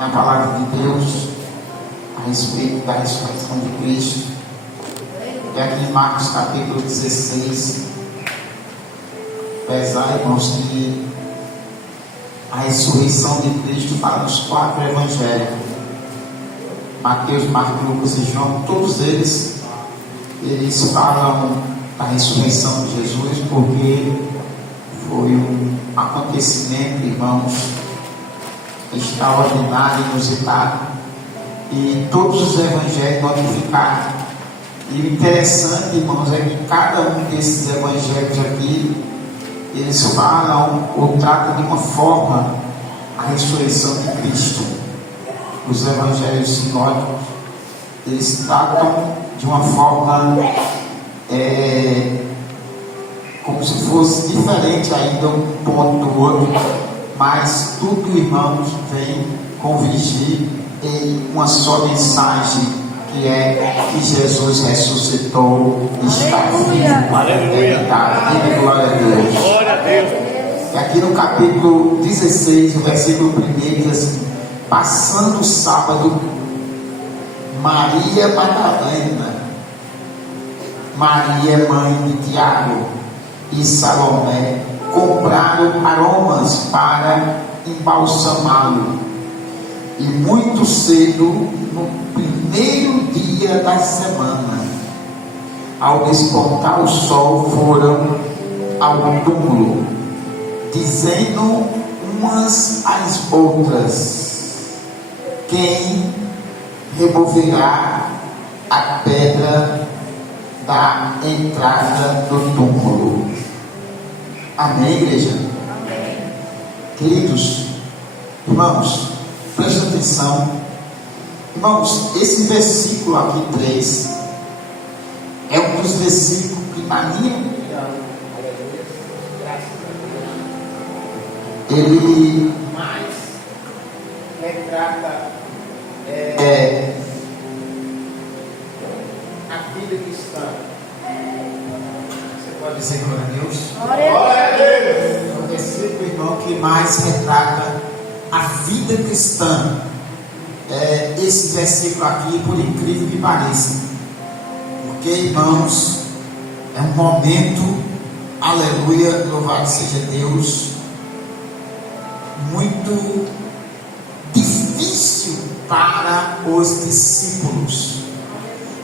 A palavra de Deus a respeito da ressurreição de Cristo. E aqui em Marcos capítulo 16, pesar, irmãos, que a ressurreição de Cristo fala nos 4 evangelhos: Mateus, Marcos, Lucas e João. Todos eles falam da ressurreição de Jesus, porque foi um acontecimento, irmãos, extraordinário, inusitado, e todos os evangelhos notificaram. E o interessante, irmãos, é que cada um desses evangelhos aqui, eles falam ou tratam de uma forma a ressurreição de Cristo. Os evangelhos sinóticos, eles tratam de uma forma como se fosse diferente ainda um ponto do outro, mas tudo, irmãos, vem convergir em uma só mensagem, que é que Jesus ressuscitou e está vivo para a eternidade. Glória a Deus. Glória a Deus. E aqui no capítulo 16, o versículo 1 diz assim: passando o sábado, Maria Madalena, Maria mãe de Tiago e Salomé compraram aromas para embalsamá-lo. E muito cedo, no primeiro dia da semana, ao despontar o sol, foram ao túmulo, dizendo umas às outras: quem removerá a pedra da entrada do túmulo? Amém, igreja? Amém. Queridos irmãos, presta atenção. Irmãos, esse versículo aqui 3 é um dos versículos que, na minha opinião, ele mais retrata a vida cristã. Você pode dizer glória a Deus? Glória a Deus. É o versículo, irmão, que mais retrata a vida cristã. Esse versículo aqui, por incrível que pareça, porque, irmãos, é um momento, aleluia, louvado seja Deus, muito difícil para os discípulos.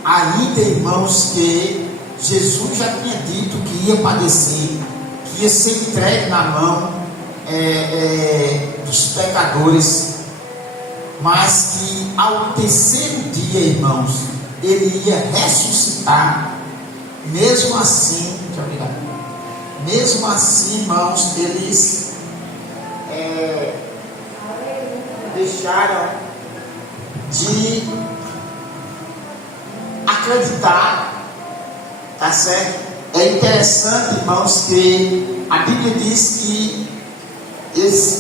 Ainda, irmãos, que Jesus já tinha dito que ia padecer, que ia ser entregue na mão dos pecadores, mas que ao terceiro dia, irmãos, ele ia ressuscitar. Mesmo assim, irmãos, eles deixaram de acreditar, tá certo? É interessante, irmãos, que a Bíblia diz que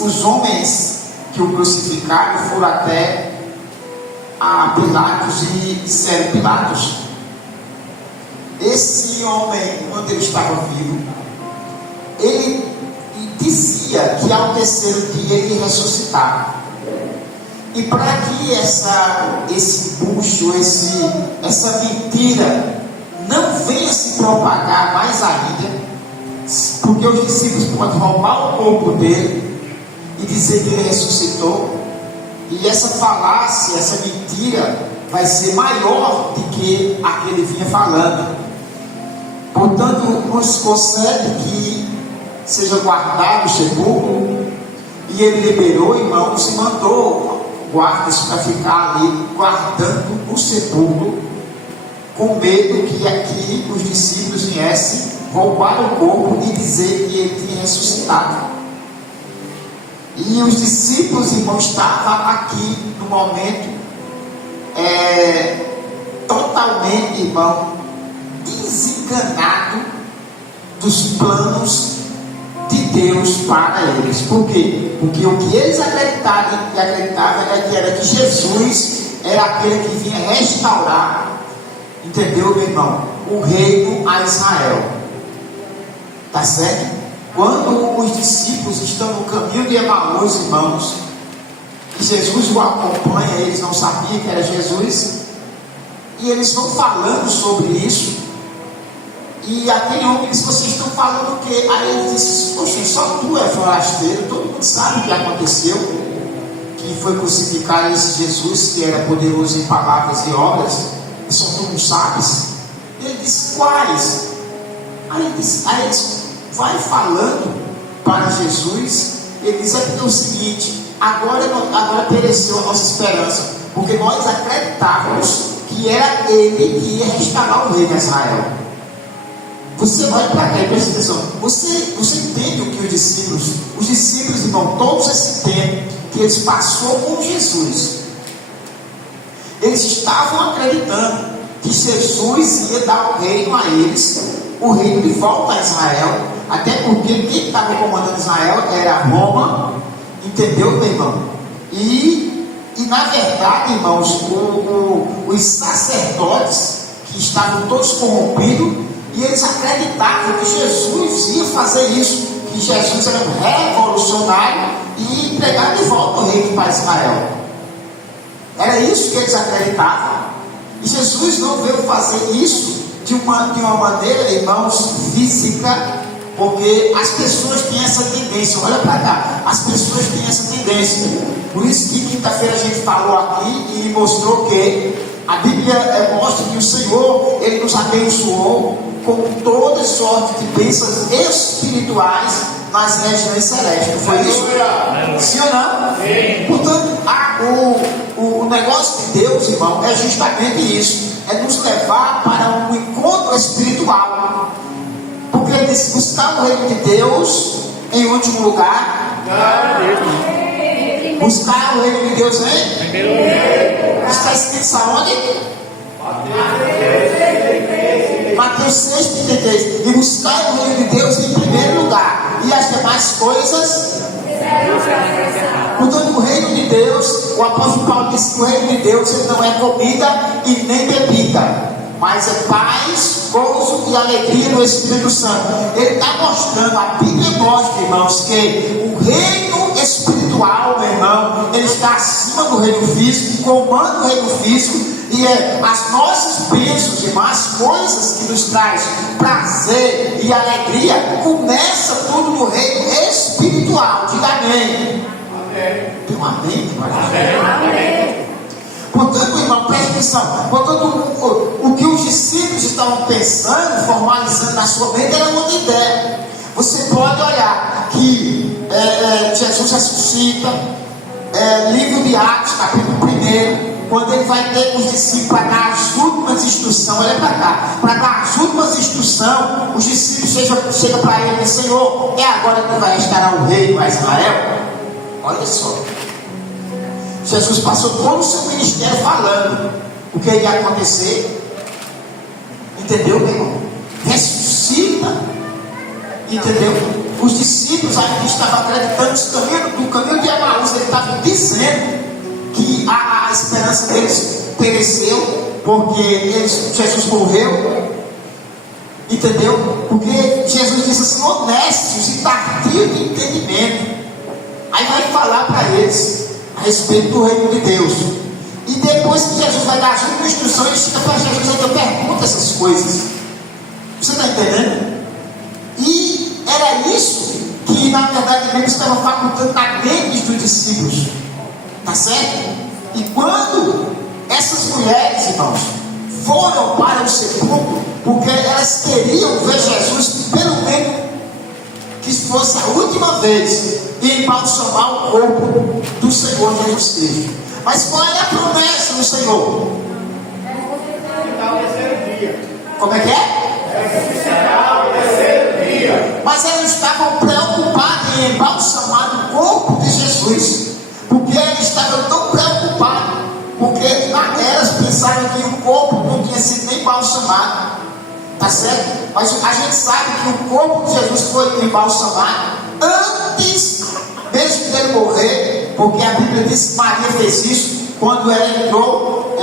os homens que o crucificaram foram até a Pilatos e disseram: Pilatos, esse homem, quando ele estava vivo, ele dizia que ao terceiro dia ele ia ressuscitar. E para que esse bucho, essa mentira não venha se propagar mais ainda, porque os discípulos podem roubar o corpo dele e dizer que ele ressuscitou, e essa falácia, essa mentira vai ser maior do que a que ele vinha falando. Portanto, nos concede que seja guardado o sepulcro, e ele liberou, irmãos, e mandou guardas para ficar ali guardando o sepulcro, com medo que aqui os discípulos viessem roubar o corpo e dizer que ele tinha ressuscitado. E os discípulos, irmãos, estavam aqui no momento totalmente, irmão, desenganado dos planos de Deus para eles. Por quê? Porque o que eles acreditavam era que Jesus era aquele que vinha restaurar, entendeu, meu irmão, o reino a Israel. Tá certo? Quando os discípulos estão no caminho de Emaús, irmãos, Jesus o acompanha, eles não sabiam que era Jesus, e eles vão falando sobre isso. E aquele homem disse: vocês estão falando o quê? Aí ele disse: poxa, só tu é forasteiro, todo mundo sabe o que aconteceu, que foi crucificar esse Jesus que era poderoso em palavras e obras, e só tu não sabes. Ele disse: quais? Aí eles vai falando para Jesus. Ele diz: é porque é o seguinte, agora pereceu a nossa esperança, porque nós acreditávamos que era ele que ia restaurar o reino de Israel. Você vai para cá e presta atenção. Você entende o que os discípulos, irmão, todo esse tempo que eles passaram com Jesus, eles estavam acreditando que Jesus ia dar o reino a eles, o reino de volta a Israel, até porque quem estava comandando Israel era Roma, entendeu, meu irmão? E na verdade, irmãos, os sacerdotes que estavam todos corrompidos, e eles acreditavam que Jesus ia fazer isso, que Jesus era um revolucionário e ia entregar de volta o reino para Israel. Era isso que eles acreditavam. E Jesus não veio fazer isso de uma maneira, irmãos, física, porque as pessoas têm essa tendência. Olha para cá, as pessoas têm essa tendência. Por isso que quinta-feira a gente falou aqui e mostrou que a Bíblia mostra que o Senhor, Ele nos abençoou com toda sorte de bênçãos espirituais nas regiões celestes. Foi isso? Sim ou não? Sim. Portanto, o negócio de Deus, irmão, é justamente isso: é nos levar para um encontro espiritual. Porque Ele disse: buscar o reino de Deus em último lugar. Buscar o reino de Deus em primeiro lugar. Está escrito aonde? Mateus 6,33. E buscar o reino de Deus em primeiro lugar, e as demais coisas. Portanto, o reino de Deus, o apóstolo Paulo disse que o reino de Deus ele não é comida e nem bebida, mas é paz, gozo e alegria no Espírito Santo. Ele está mostrando, a Bíblia mostra, irmãos, que o reino espiritual, meu irmão, ele está acima do reino físico, comanda o reino físico. E as nossas bênçãos, irmãos, as coisas que nos traz prazer e alegria, começa tudo no reino espiritual. Diga amém. Tem um amém? Amém. Portanto, irmão, preste atenção. Portanto, o que os discípulos estavam pensando, formalizando na sua mente, era outra ideia. Você pode olhar que Jesus ressuscita, livro de Atos, capítulo 1, quando ele vai ter com os discípulos para dar as últimas instruções. Olha para cá, para dar as últimas instruções, os discípulos chegam para ele e dizem: Senhor, é agora que vai restaurar o reino a Israel? Olha só, Jesus passou todo o seu ministério falando o que ia acontecer, entendeu, meu irmão? Ressuscita, entendeu? Os discípulos ainda estavam acreditando no caminho de Emaús. Ele estava dizendo que a esperança deles pereceu, porque Jesus morreu, entendeu? Porque Jesus disse assim: honestos e tardios de entendimento. Aí vai falar para eles a respeito do reino de Deus. E depois que Jesus vai dar as últimas instruções, ele chega para Jesus e pergunta essas coisas. Você está entendendo? E era isso que na verdade ele estava facultando na mente dos discípulos. Tá certo? E quando essas mulheres, irmãos, foram para o sepulcro, porque elas queriam ver Jesus, pelo menos que fosse a última vez, e embalsamar o corpo do Senhor Jesus Cristo. Mas qual é a promessa do Senhor? Como é que é? Mas elas estavam preocupadas em embalsamar o corpo de Jesus, porque elas estavam tão preocupadas, porque elas pensavam que o corpo não tinha sido nem embalsamado, tá certo? Mas a gente sabe que o corpo de Jesus foi embalsamado antes mesmo dele morrer, porque a Bíblia diz que Maria fez isso quando ela entrou,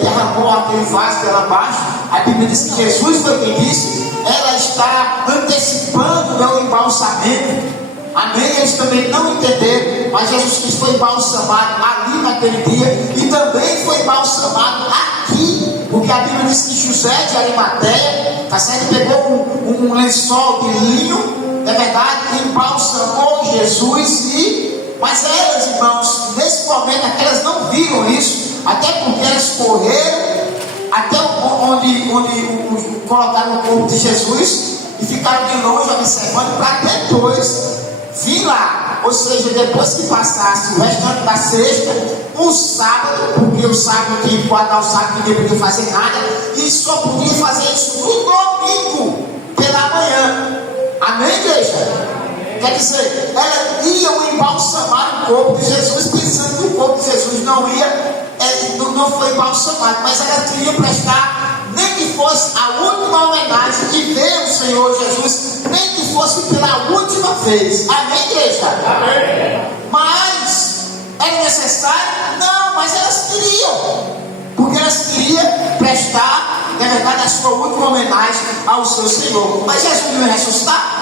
derramou aquele vaso dela abaixo. A Bíblia diz que Jesus foi quem disse: ela está antecipando o meu embalsamento. Amém? Eles também não entenderam, mas Jesus Cristo foi embalsamado ali naquele dia e também foi embalsamado aqui, porque a Bíblia diz que José de Arimateia, tá certo? Pegou um lençol de linho, é verdade, e embalsamou Jesus. Mas elas, irmãos, nesse momento aquelas não viram isso, até porque elas correram até onde colocaram o corpo de Jesus e ficaram de longe observando para depois vir lá. Ou seja, depois que passasse o restante da sexta, um sábado, porque o sábado que guardar o sábado ninguém podia fazer nada, e só podia fazer isso no domingo pela manhã. Amém, igreja? Quer dizer, elas iam embalsamar o corpo de Jesus, pensando que o corpo de Jesus não foi embalsamado, mas elas queriam prestar, nem que fosse a última homenagem que veio o Senhor Jesus, nem que fosse pela última vez. Amém, igreja? Amém. Mas é necessário? Não, mas elas queriam, porque elas queriam prestar, na verdade, a sua última homenagem ao seu Senhor. Mas Jesus não ia ressuscitar?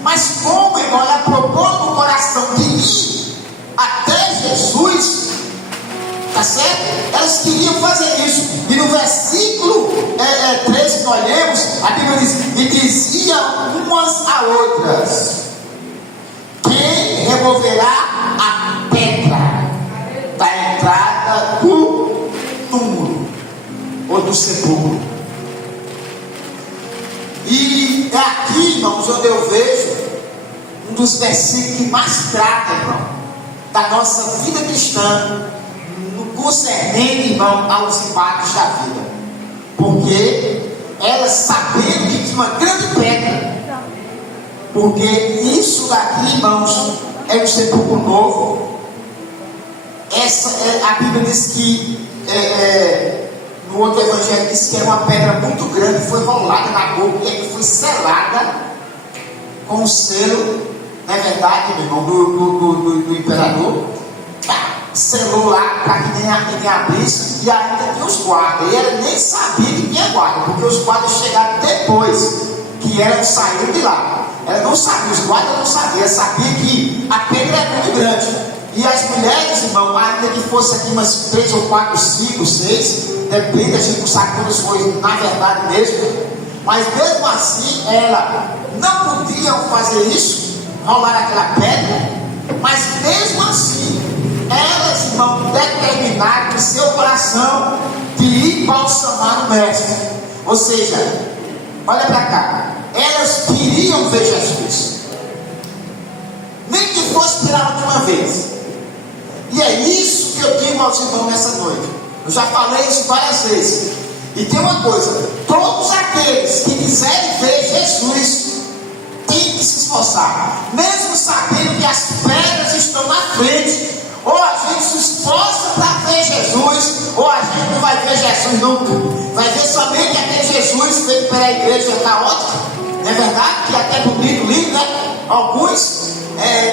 Mas como, irmão, ela propôs no coração de ir até Jesus, tá certo? Elas queriam fazer isso. E no versículo 13 que nós lemos, a Bíblia diz: e diziam umas a outras: quem removerá a pedra da entrada do túmulo ou do sepulcro? E é aqui, irmãos, onde eu vejo um dos versículos que mais trata, irmão, da nossa vida cristã, no concernente, irmão, aos embates da vida. Porque elas sabendo que tinha uma grande pedra, porque isso daqui, irmãos, é um sepulcro novo. A Bíblia diz que no outro evangelho diz que era uma pedra muito grande, foi rolada na boca e foi selada com o selo, não é verdade, meu irmão, do imperador. Selou lá para que ninguém abrisse, e ainda tinha os guardas. E ela nem sabia que tinha guarda, porque os guardas chegaram depois que ela saiu de lá. Ela não sabia, os guardas não sabiam, ela sabia que a pedra era muito grande. E as mulheres, irmão, ainda que fosse aqui umas 3 ou 4, 5, 6, depende, a gente não sabe quantas foi na verdade mesmo, mas mesmo assim, ela não podiam fazer isso, rolar aquela pedra, mas mesmo assim, elas, irmão, determinaram em seu coração de ir embalsamar o mestre. Ou seja, olha para cá, elas queriam ver Jesus, nem que fosse pela última vez. E é isso que eu digo aos irmãos nessa noite. Eu já falei isso várias vezes. E tem uma coisa: todos aqueles que quiserem ver Jesus têm que se esforçar, mesmo sabendo que as pedras estão na frente. Ou a gente se esforça para ver Jesus, ou a gente não vai ver Jesus nunca. Vai ver somente aquele Jesus feito pela igreja caótica. Não é verdade? Que é até bonito, lindo, né? Alguns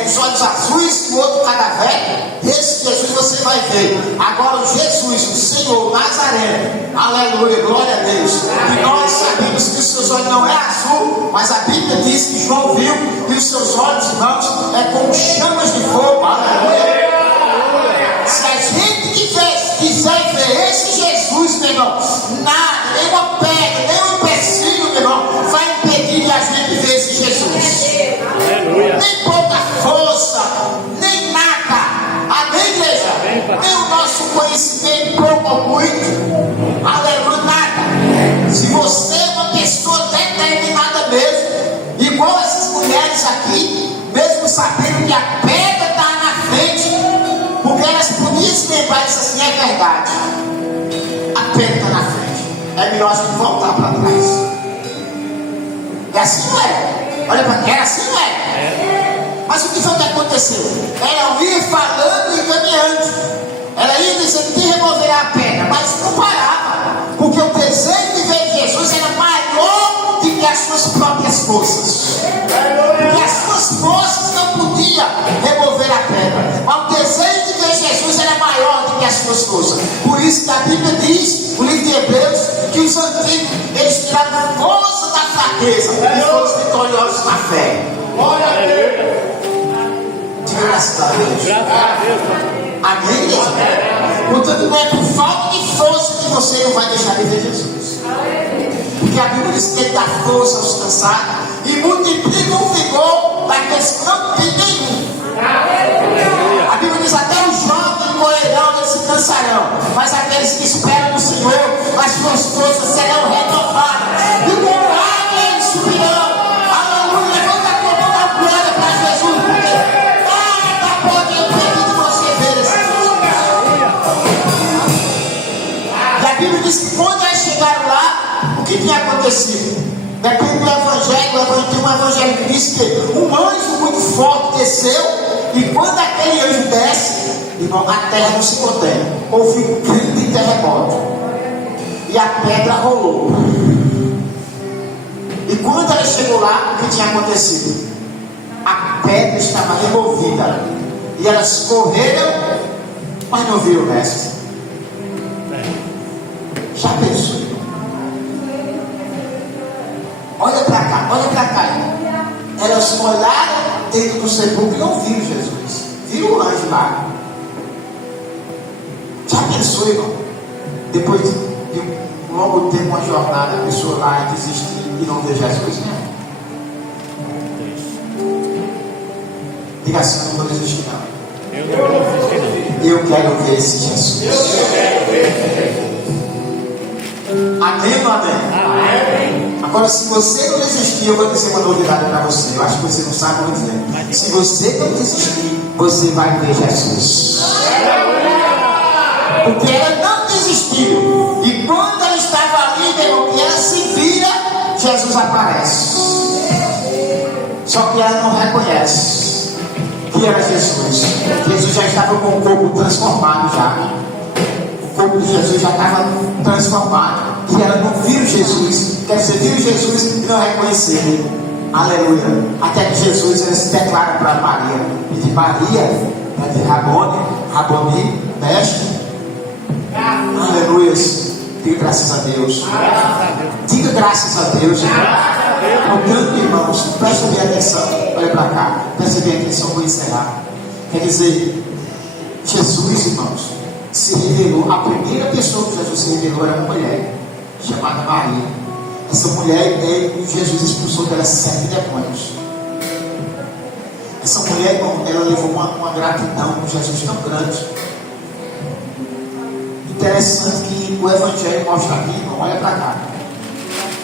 os olhos azuis, o outro cadavérico. Esse Jesus você vai ver. Agora o Jesus, o Senhor, o Nazareno, aleluia, glória a Deus. E nós sabemos que os seus olhos não é azul, mas a Bíblia diz que João viu que os seus olhos, irmãos, é como chamas de fogo, aleluia. Se a gente quiser ver esse Jesus, meu irmão, nada, nem uma pedra, nem um empecilho, meu irmão, vai impedir de a gente ver esse Jesus. Aleluia. Nem pouca força, nem nada. Amém, igreja? Nem o nosso conhecimento, pouco ou muito. Aleluia, nada. Se você é uma pessoa determinada mesmo, igual essas mulheres aqui, mesmo sabendo que a pedra está na frente, porque elas podiam se lembrar disso assim, é verdade. A pedra está na frente. É melhor a gente voltar para trás. É assim, não é? Olha para cá, é assim, não é? Mas o que foi que aconteceu? Ela ia falando e caminhando. Ela ia dizendo que removerá a pedra, mas não parava. Porque o desejo de ver Jesus era maior do que as suas próprias forças. Porque as suas forças não podiam remover a pedra. Mas o desejo de ver Jesus era maior do que as suas forças. Por isso que a Bíblia diz, no livro de Hebreus, que os antigos, eles tiraram força da fraqueza e foram vitoriosos próxima fé. Glória a Deus. Diga graças a Deus. Graças a Deus. Amém, igreja? Portanto, não é por falta de força que você não vai deixar de ver Jesus. Porque a Bíblia diz que ele dá força aos cansados e multiplica o vigor daqueles que não têm nenhum. A Bíblia diz até os jovens morrerão, eles se cansarão, mas aqueles que esperam no Senhor, as suas forças serão renovadas. E como águia eles subirão. Aleluia, levanta a tua mão, dá glória para Jesus, porque nada pode impedir de você ver esse Jesus. E a Bíblia diz que quando eles chegaram lá, o que tinha acontecido? Depende do evangelho, tem um evangelho que diz que um anjo muito forte desceu, e quando aquele anjo desce, irmão, a terra não se contém, houve um grande terremoto, e a pedra rolou. E quando ela chegou lá, o que tinha acontecido? A pedra estava removida, e elas correram, mas não viram o resto. Já pensou? Olha para cá, irmão. Elas olharam dentro do sepulcro e não viram Jesus. Viram o anjo lá. Já pensou, irmão? Depois de um longo tempo, uma jornada, a pessoa lá desistir e não ver Jesus, né? Diga assim, eu não vou desistir não. Eu quero ver esse Jesus. Amém ou amém? Amém. Agora, se você não desistir, eu vou dizer uma novidade para você. Eu acho que você não sabe o que dizer. Se você não desistir, você vai ver Jesus. Porque ela não desistiu. E quando ela estava ali, que ela se vira, Jesus aparece. Só que ela não reconhece que era Jesus. Jesus já estava com o corpo transformado já. O corpo de Jesus já estava transformado. E ela não viu Jesus. Quer dizer, viu Jesus e não reconheceu ele. Aleluia. Até que Jesus ele se declara para Maria. E de Maria, é de Raboni, mestre. Aleluia. Diga graças a Deus. Diga graças a Deus. Portanto, irmãos, presta bem atenção. Olha para cá. Presta bem atenção, vou encerrar. Quer dizer, Jesus, irmãos, se revelou. A primeira pessoa que Jesus se revelou era uma mulher chamada Maria. Essa mulher, Jesus expulsou dela 7 demônios. Essa mulher, irmão, ela levou uma gratidão com Jesus tão grande. Interessante que o Evangelho mostra aqui, irmão, olha para cá.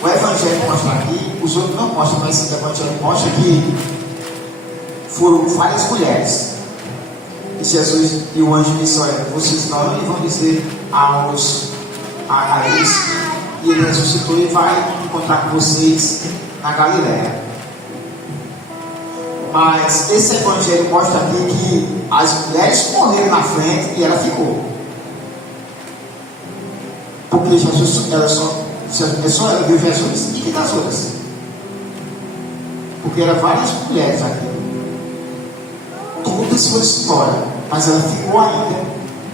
O Evangelho mostra aqui, os outros não mostram, mas esse Evangelho mostra que foram várias mulheres. E Jesus e o anjo disse: olha, vocês não vão dizer a eles. E ele ressuscitou e vai encontrar com vocês na Galileia. Mas esse Evangelho mostra aqui que as mulheres morreram na frente e ela ficou. Porque Jesus, ela só viu Jesus e que das outras. Porque eram várias mulheres aqui. Todas foram embora, mas ela ficou ainda.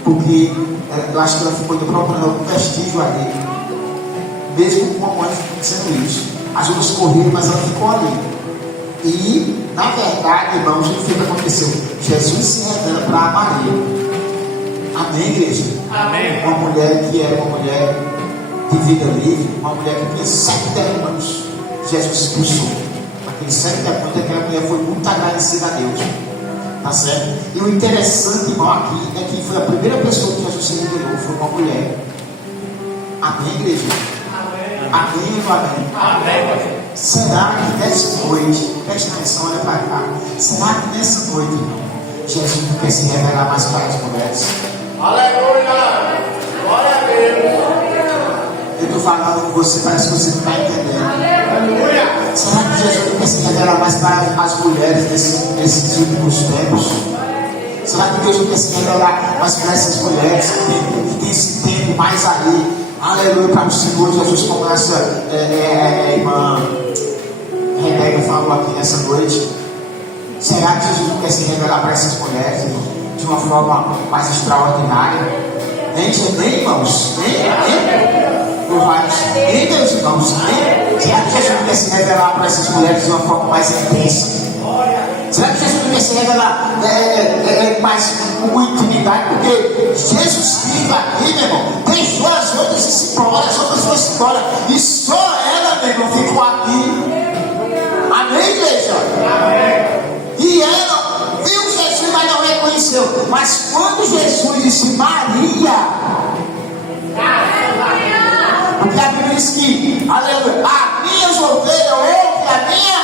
Porque eu acho que ela ficou procurando algum vestígio ali. Mesmo com a mãe dizendo isso. As outras correram, mas ela ficou ali. E, na verdade, irmãos, o que aconteceu? Jesus se revela para Maria. Amém, igreja? Amém. Uma mulher que era uma mulher de vida livre, uma mulher que tinha 7 demônios. Jesus expulsou. Aqueles 7 demônios, aquela mulher foi muito agradecida a Deus. Tá certo? E o interessante, irmão, aqui é que foi a primeira pessoa que Jesus se revelou, foi uma mulher. Amém, igreja? Amém ou amém? Amém. Será que nessa noite, preste atenção, olha para cá. Será que nessa noite, irmão, Jesus não quer se revelar mais para as mulheres? Aleluia! Glória a Deus! Eu estou falando com você, parece que você não está entendendo. Aleluia! Será que Jesus não quer se revelar mais para as mulheres nesses últimos tempos? Será que Deus não quer se revelar mais para essas mulheres que tem esse tempo mais ali? Aleluia, para o Senhor Jesus, como essa irmã Rebeca falou aqui nessa noite. Será que Jesus não quer se revelar para essas mulheres, irmão, de uma forma mais extraordinária? Nem irmãos? Nem? Não vai. E Deus, irmãos, será que Jesus quer se revelar para essas mulheres de uma forma mais intensa? Será que Jesus quer se revelar mais com intimidade? Porque Jesus Cristo aqui, meu irmão, deixou as outras e se embora, as outras foram se embora, e só ela, meu irmão, ficou aqui. Amém, igreja? E ela viu Jesus, mas não reconheceu. Mas quando Jesus disse Maria, porque a Bíblia diz que, aleluia, as minhas ovelhas ouvem a minha